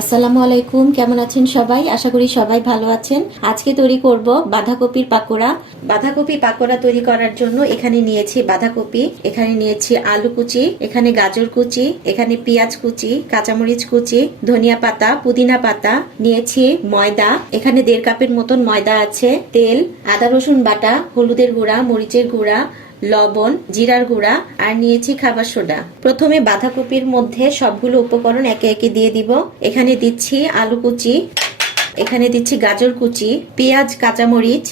আসসালামু আলাইকুম, কেমন আছেন সবাই? আশা করি সবাই ভালো আছেন। আজকে তৈরি করব বাঁধাকপির পাকোড়া। বাঁধাকপি পাকোড়া তৈরি করার জন্য এখানে নিয়েছি বাঁধাকপি, এখানে নিয়েছি আলু কুচি, এখানে গাজর কুচি, এখানে পেঁয়াজ কুচি, কাঁচামরিচ কুচি, ধনিয়া পাতা, পুদিনা পাতা, নিয়েছি ময়দা, এখানে দেড় কাপের মতন ময়দা আছে, তেল, আদা রসুন বাটা, হলুদের গুঁড়া, মরিচের গুঁড়া লবণ, জিরার গুঁড়া আর নিয়েছি খাবার সোডা। প্রথমে বাঁধাকপির মধ্যে সবগুলো উপকরণ একে একে দিয়ে দিব। এখানে দিচ্ছি আলু কুচি, এখানে দিচ্ছি গাজর কুচি, পেঁয়াজ, কাঁচামরিচ,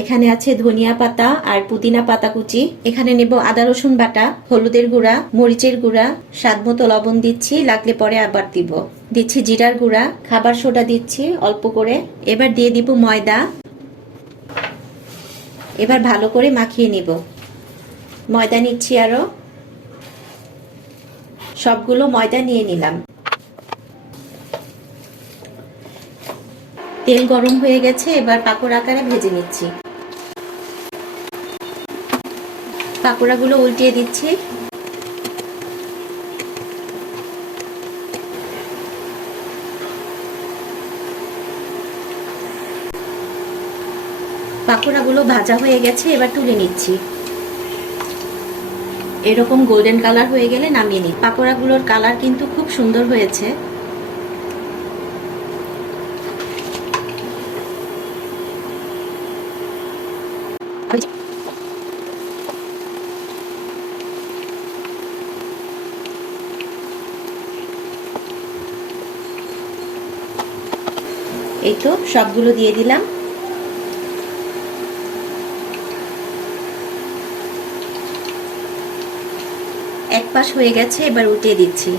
এখানে আছে ধনিয়া পাতা আর পুদিনা পাতা কুচি। এখানে নেব আদা, রসুন বাটা, হলুদের গুঁড়া, মরিচের গুঁড়া। স্বাদ মতো লবণ দিচ্ছি, লাগলে পরে আবার দিব। দিচ্ছি জিরার গুঁড়া, খাবার সোডা দিচ্ছি অল্প করে। এবার দিয়ে দিব ময়দা। এবার ভালো করে মাখিয়ে নিব। ময়দা নিচ্ছি আরও। সবগুলো ময়দা নিয়ে নিলাম। তেল গরম হয়ে গেছে, এবার পাকোড়া আকারে ভেজে নিচ্ছি। পাকোড়াগুলো উল্টিয়ে দিচ্ছি। পাকোড়াগুলো ভাজা হয়ে গেছে, এবার তুলে নিচ্ছি। এরকম গোল্ডেন কালার হয়ে গেলে নামিয়ে নিই। পাকোড়াগুলোর কালার কিন্তু খুব সুন্দর হয়েছে। এই তো সবগুলো দিয়ে দিলাম। এক পাশ হয়ে গেছে, এবার উঠিয়ে দিচ্ছি।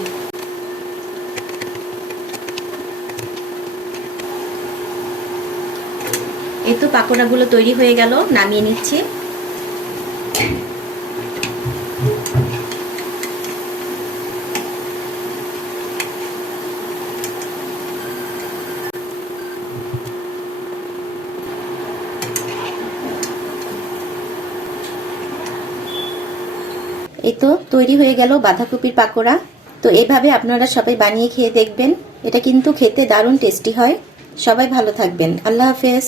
এই তো পাকোড়াগুলো তৈরি হয়ে গেল, নামিয়ে নিচ্ছি। এই তো তৈরি হয়ে গেল বাঁধাকপির পাকোড়া। তো এইভাবে আপনারা সবাই বানিয়ে খেয়ে দেখবেন। এটা কিন্তু খেতে দারুণ টেস্টি হয়। সবাই ভালো থাকবেন। আল্লাহ হাফেজ।